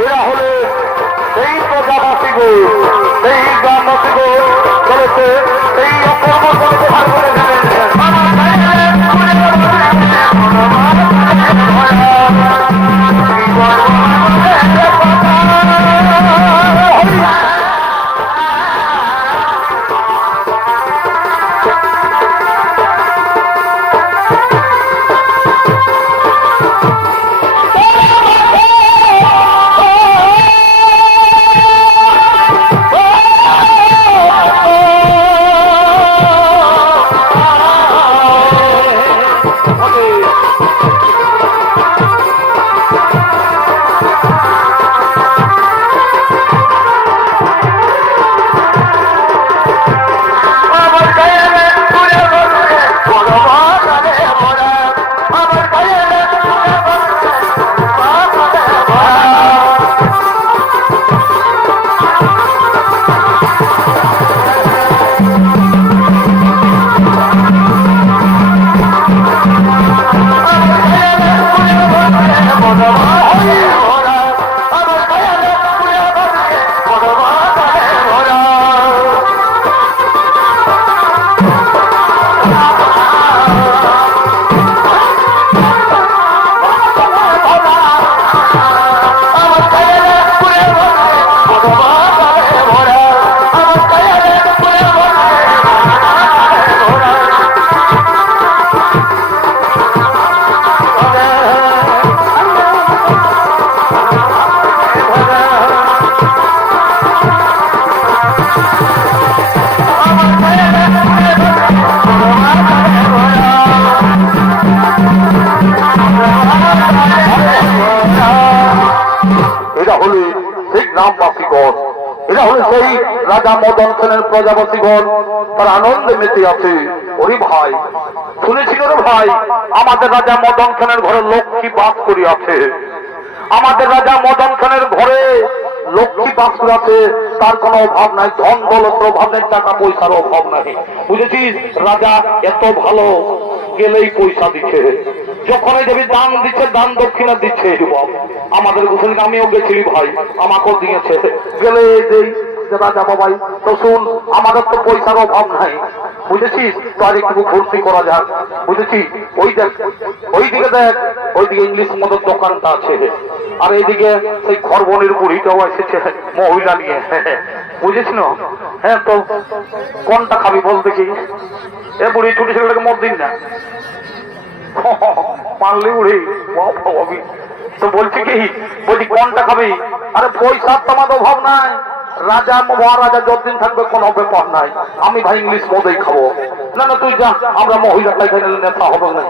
এরা হলে সেই প্রজাবাসী গো, সেই গ্রামবাসী গো চলেছে সেই অকর্ম করতে ভাগ করে দেবেন। গ্রামবাসীগণ, এরা হল সেই রাজা মদন সেনের প্রজাবাসীগণ, তারা আনন্দে মেতে আছে। ওরে ভাই, শুনেছিল রে ভাই, আমাদের রাজা মদন সেনের ঘরে লক্ষ্মী বাস করিয়াছে। আমাদের রাজা মদন সেনের ঘরে লক্ষ্মী বাস করিয়াছে, তার কোনো অভাব নাই, ধন দৌলতের অভাব নাই, টাকা পয়সার অভাব নাই। বুঝেছিস, রাজা এত ভালো, গেলেই পয়সা দিচ্ছে, যখনই দেবী দান দিচ্ছে, দান দক্ষিণা দিচ্ছে। আমাদের গোসলিন আমিও গেছিলি ভাই, আমাকেও দিয়েছে, গেলে এই রাজা বাবাই তো শুন, আমাদের তো পয়সার অভাব নাই, বুঝেছিস, তো আর একটু ভর্তি করা যাক। বুঝেছিস, ওই দেখ, ওইদিকে দেখ, ওইদিকে ইংলিশ মদের দোকানটা আছে, আর এইদিকে সেই খরবনির বুড়িটাও এসেছে মহিলা নিয়ে, বুঝেছি না? হ্যাঁ, তো কোনটা খাবি বল দেখি? এ বুড়ি ছোট ছেলেটাকে মদ দিন না, পারলি বুড়ি ভাবি তো বলছি কি, বলছি কোনটা খাবি? আরে পয়সার তোমার অভাব নাই, রাজা মহারাজা যতদিন থাকবে কোনো ব্যাপার নাই, আমি ভাই ইংলিশ মদেই খাবো। না না তুই যা, আমরা মহিলাটাই খাই, নেতা হবে না।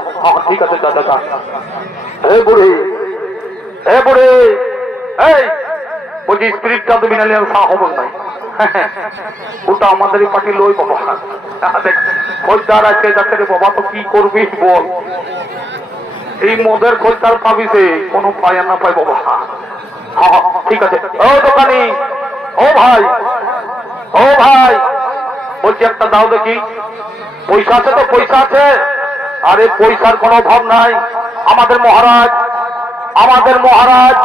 ঠিক আছে, যা যা। হে বুড়ি, হে বুড়ি, এই বলছি স্পিরিটটা তো বিনা চা হবে নাই, ওটা আমাদের পার্টির লই বাবা। খোঁজদার আছে যাতে রে বাবা, তো কি করবি বল, এই মদের খোঁজদার পাবি সে কোনো পায় না পাই বাবা। হ্যাঁ ঠিক আছে। ও দোকানি, ও ভাই, ও ভাই, বলছি একটা দাও দেখি। পয়সা আছে তো? পয়সা আছে? আরে পয়সার কোনো অভাব নাই, আমাদের মহারাজ, আমাদের মহারাজ,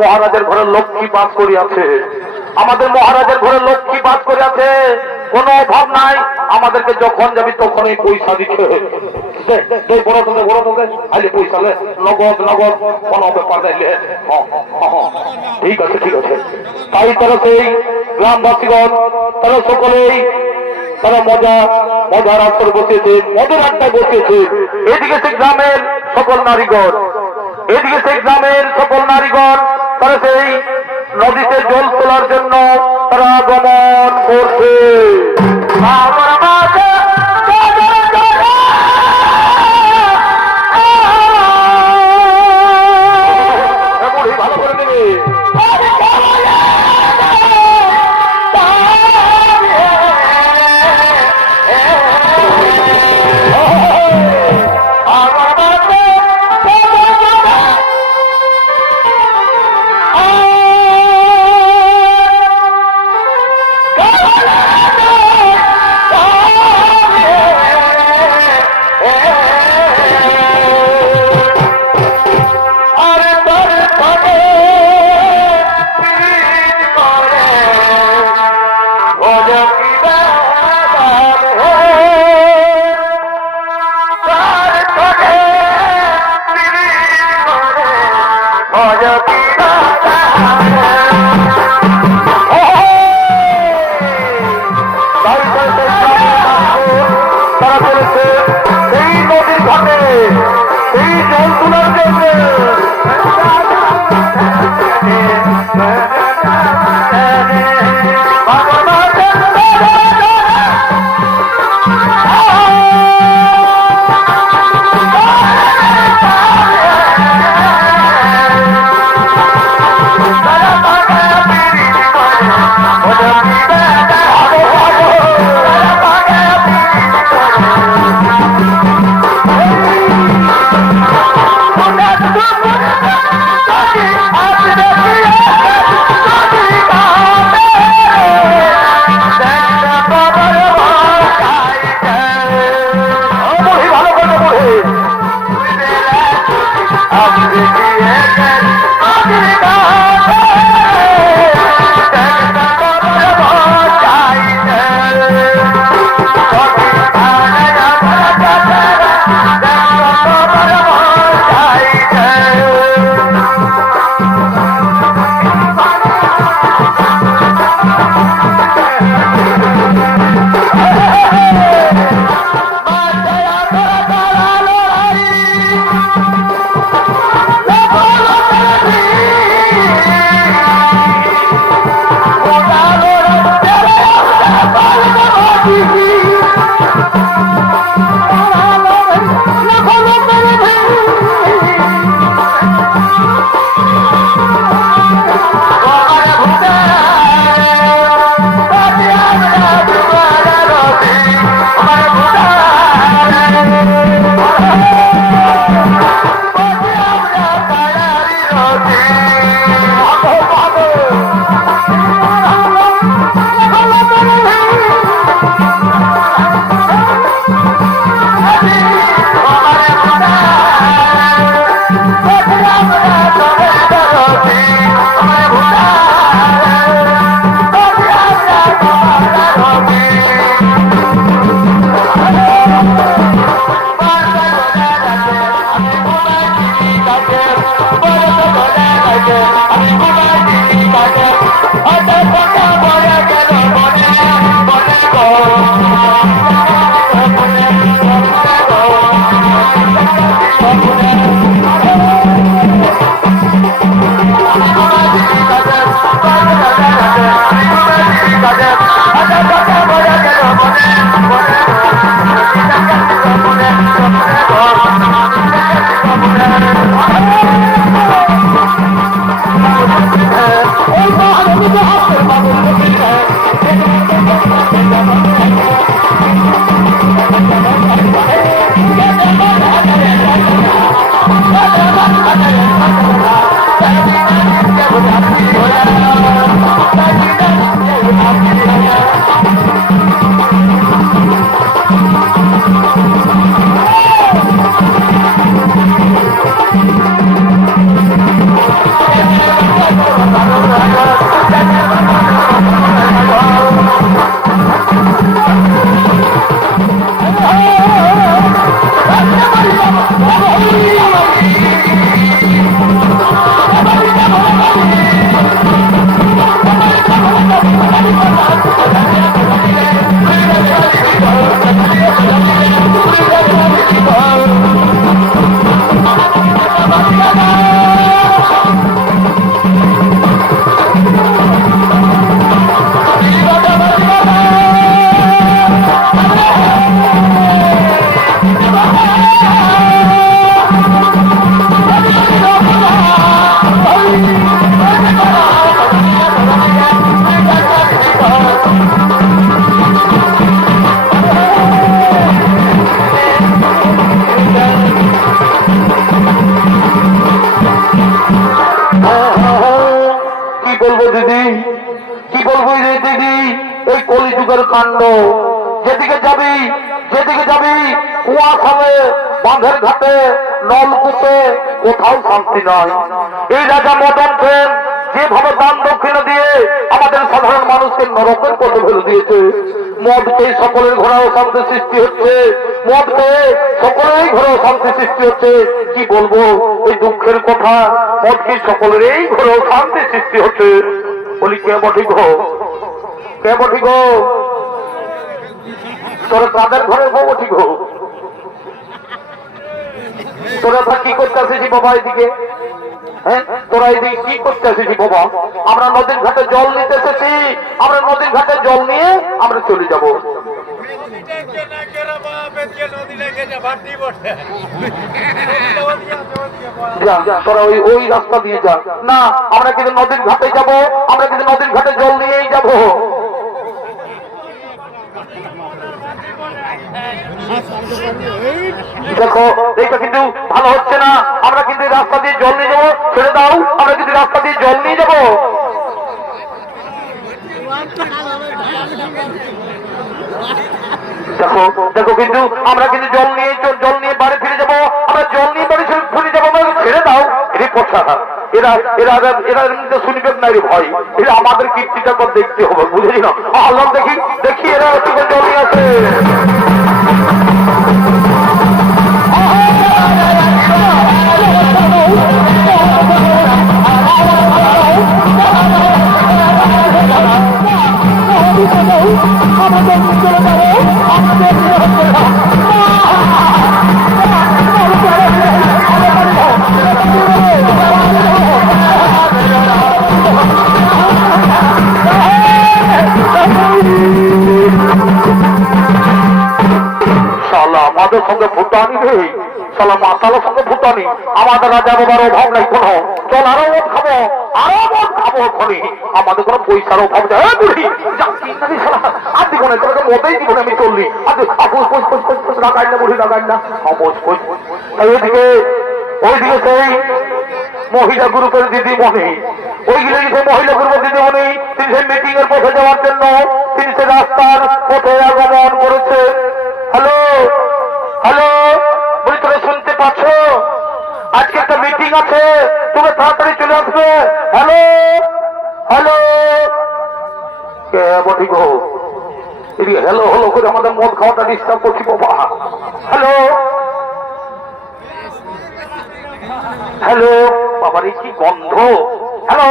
মহারাজের ঘরে লক্ষ্মী বাস করিয়াছে, আমাদের মহারাজের ঘরে লক্ষ্মী বাস করিয়াছে, কোনো অভাব নাই, আমাদেরকে যখন যাবি তখনই পয়সা দিচ্ছে। বড় তোকে আইলে পয়সা নগদ নগদ, কোনো ব্যাপার নাইলে। ঠিক আছে, ঠিক আছে। তাই তারা সেই গ্রামবাসীগণ, তারা সকলেই তারা মজার আসর বসেছে, মদের আড্ডায় বসেছে। এদিকে সেই গ্রামের সকল নারীগণ, এদিকে সেই গ্রামের সকল নারীগণ, তারা সেই নদীতে জল তোলার জন্য তারা আগমন করছে। ভালো করে দেবে। ঘটে এই জল তোলার জন্য। কাণ্ড যেদিকে যাবি কুয়াশালে বাঁধের ঘাটে নলকূপে কোথাও শান্তি নয়। এই রাজা মদন সেন যেভাবে দান দক্ষিণা দিয়ে আমাদের সাধারণ মানুষকে নরকের পথে ফেলে দিয়েছে, মদ পেয়ে সকলের ঘরে অশান্তি সৃষ্টি হচ্ছে, মদ পেয়ে সকলেরই ঘরে অশান্তি সৃষ্টি হচ্ছে। কি বলবো এই দুঃখের কথা, মদ পেয়ে সকলের এই ঘরে অশান্তি সৃষ্টি হচ্ছে। বলি কে বঠিক হো, কে বঠিক হো, তোর কাদের ঘরে বউ ঠিক হো? তোরা তা কি করতে আসেছি বাবা এদিকে? হ্যাঁ, তোরা এদিকে কি করতে আসেছি বাবা? আমরা নদীর ঘাটে জল নিতে এসেছি। আমরা নদীর ঘাটে জল নিয়ে আমরা চলে যাব। তোরা ওই রাস্তা দিয়ে যা। না, আমরা কিন্তু নদীর ঘাটে যাব। আমরা কিন্তু নদীর ঘাটে জল নিয়েই যাব। দেখো, এইটা কিন্তু ভালো হচ্ছে না। আমরা কিন্তু রাস্তা দিয়ে জল নিয়ে যাবো। ছেড়ে দাও, আমরা কিন্তু রাস্তা দিয়ে জল নিয়ে যাবো। দেখো দেখো, কিন্তু আমরা কিন্তু জল নিয়ে বাড়ি ফিরে যাবো। আমরা জল নিয়ে বাড়ি ফিরে যাবো। ছেড়ে দাও, এর পছা এরা এরা এরা এমনিতে শুনবে না রে ভয়। এরা আমাদের কীর্তিটা দেখতে হবে, বুঝেছি না? আল্লাহ দেখি দেখি এরা জল নিয়ে আসে। আমাদের সঙ্গে ভুটানি রে, সালা মাতালের সঙ্গে ভুটানি। আমাদের রাজা বাবার অভাব নাই কোনো। চল আরো মদ খাবো, আরো মদ খাবো। ওখানে আমাদের কোনো পয়সার অভাব নেই। বুড়ি আর দিব না, তোকে মতেই দিব না। আমি চললি লাগাই না, বুড়ি লাগাই না। ওইদিকে ওইদিকে সেই মহিলা গ্রুপের দিদিমণি, ওইগুলো সেই মহিলা গ্রুপের দিদিমণি, তিনি সেই মিটিং এর পথে যাওয়ার জন্য তিনি সে রাস্তার পথে আগমন করেছে। হ্যালো হ্যালো, বলি তোরা শুনতে পাচ্ছ? আজকে একটা মিটিং আছে, তুমি তাড়াতাড়ি চলে আসবে। হ্যালো হ্যালো, ঠিক হো হ্যালো হলো করে আমাদের মদ খাওয়াটা ডিস্টার্ব করছি বাবা। হ্যালো হ্যালো, বাবার এই কি গন্ধ। হ্যালো,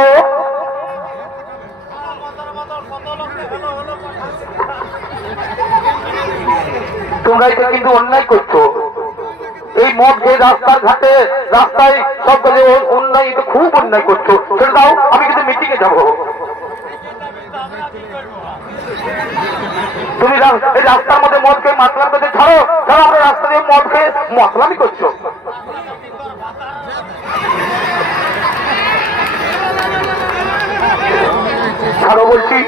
তোমরা এটা কিন্তু অন্যায় করছো। এই মদ খেয়ে রাস্তার ঘাটে রাস্তায় সব কাজে অন্যায়, এটা খুব অন্যায় করছো। ছেড়ে দাও, আমি কিন্তু মিটিং এ যাবো। তুমি এই রাস্তার মধ্যে মদ খেয়ে মাতলাম করতে ছাড়ো, ছাড়ো। আমরা রাস্তা দিয়ে মদ খেয়ে মতলামি করছো। ছাড়ো বলছি।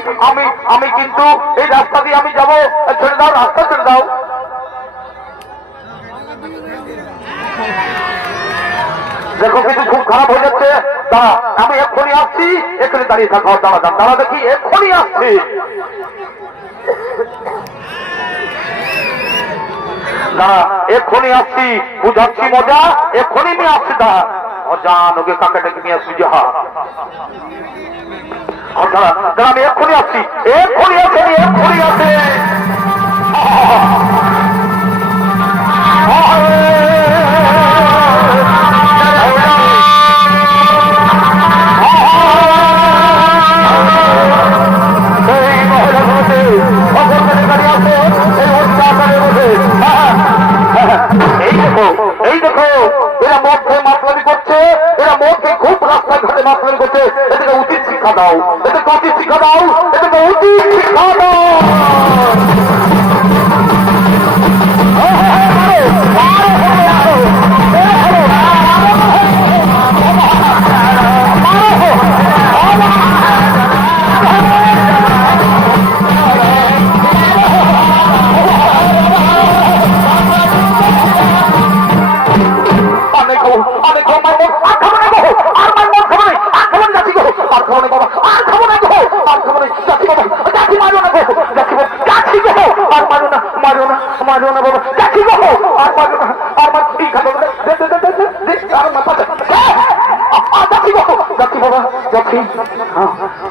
আমি কিন্তু এই রাস্তা দিয়ে আমি যাবো। ছেড়ে দাও, রাস্তা ছেড়ে দাও। দেখো কিন্তু খুব খারাপ হয়ে যাচ্ছে। দাঁড়া, আমি এক্ষুনি আসছি। এখানে দাঁড়িয়ে থাকা, দাঁড়া দাঁড়া, দেখি এক্ষুনি আসছি। দাঁড়া, এক্ষুনি আসছি, বুঝাচ্ছি মজা। এক্ষুনি আমি আসছি। দাঁড়া, অজান ওকে কাকাটাকে নিয়ে আসছি। যা দাঁড়া দাঁড়া, আমি এক্ষুনি আসছি। এক্ষুনি আসে, এক্ষুনি আসে। এই দেখো, এরা মদ খেয়ে মাতলামি করছে। এরা মদ খেয়ে খুব রাস্তায় ঘাটে মাতলামি করছে। এদেরকে উচিত শিক্ষা দাও, এদেরকে উচিত শিক্ষা দাও, এদেরকে উচিত শিক্ষা দাও।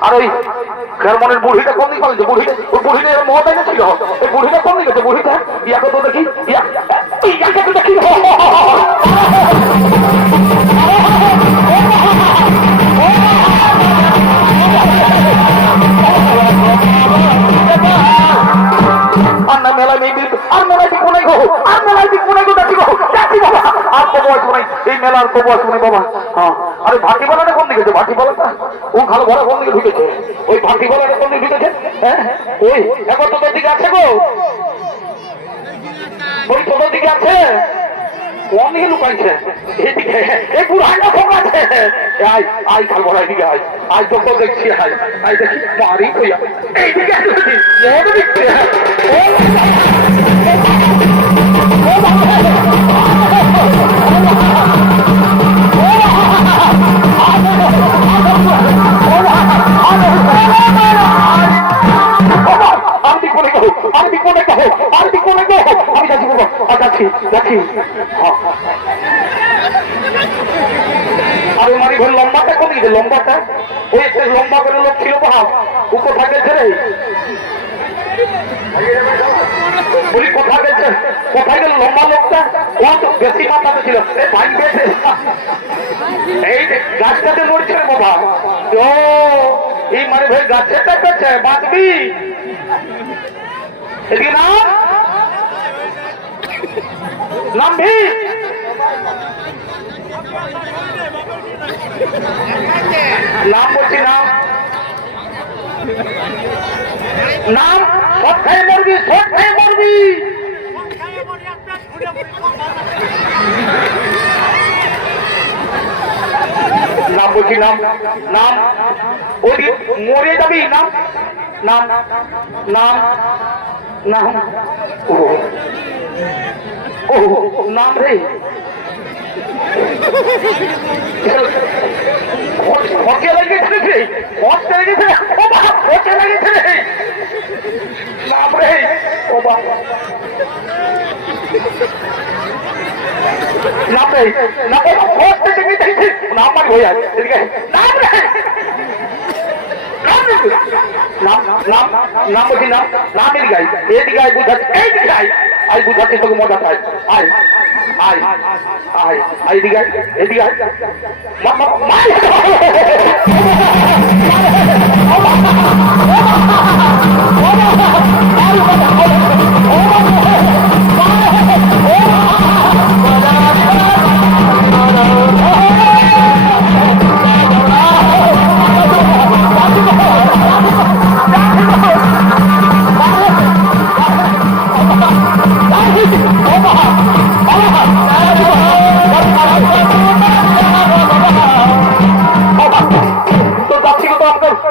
আর ওই খেরমনের বুড়িটা কোন দিকে পালিয়েছে? বুড়িটা মদ এনেছিল। এই বুড়িটা কোন দিকে? বুড়িটা ইয়াকে তো দেখি, ইয়াকে তো দেখি। আর না মেলায় নেই, আর মেলায় দিক কোনাই গো, আর মেলায় দিক কোনাই গো, দেখি গো, দেখি বাবা। আর বয়স নাই, এই মেলার তো বয়স নেই বাবা। হ্যাঁ, আরে ভাটি বলাটা কোন দিকে? ভাটি বলাটা ও ভালো বড় কোন দিকে ঢুকেছে? ওই ভাটি বলাটা কোন দিকে ঢুকেছে? হ্যাঁ, ওই এখন তোদের দিকে আছে গো, ওই তোদের দিকে আছে। কোন দিকে লুকাইছে? এইদিকে, এই পুরাটা ফোক আছে। আয় আয় খাল বড়, এইদিকে আয়, আয় তো তো দেখছি, আয় আয় দেখি মারি কইয়া এইদিকে মনে দিচ্ছে। আরে মারি ঘর লম্বাটা কোন দিকে? লম্বাটা ওই একটা লম্বা করে লোক ছিল বাপ, ও কোথায় গেছে রে? বলি কোথায় গেছে? কোথায় গেল লম্বা লোকটা? ও তো বেশি মাথাতে ছিল, ভাই গেছে এই গাছটাতে মরছে রে বাবা। ও এই মানে ভাই গাছেরটা পেয়েছে, বাঁচবি এদিকে না নামবি। নাম বলছি, নাম নাম সব খাই মরবি, সব খাই মরবি। নাম বলছি, নাম নাম ওই মরে যাবি। নাম নাম নাম নাম ও নাম রে হকে লাগিয়েছে রে, হকে লাগিয়েছে রে, ও বাবা হকে লাগিয়েছে রে, নাম রে ও বাবা নাম রে, না ও হকে লাগিয়েছে নাম মারি হয়ে যায় এদিকে। নাম রে নাম নাম নাম বলছি, নাম নাম এদিকে আয়, এদিকে আয় বুঝাচ্ছি, এইদিকে আয় আয় বুঝাচ্ছি তোকে মজা পাই। আয় আয় আয় আয় এদিকে আয়, এদিকে আয়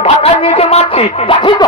ঢাকায় নিয়ে মারছি, যাচ্ছি তো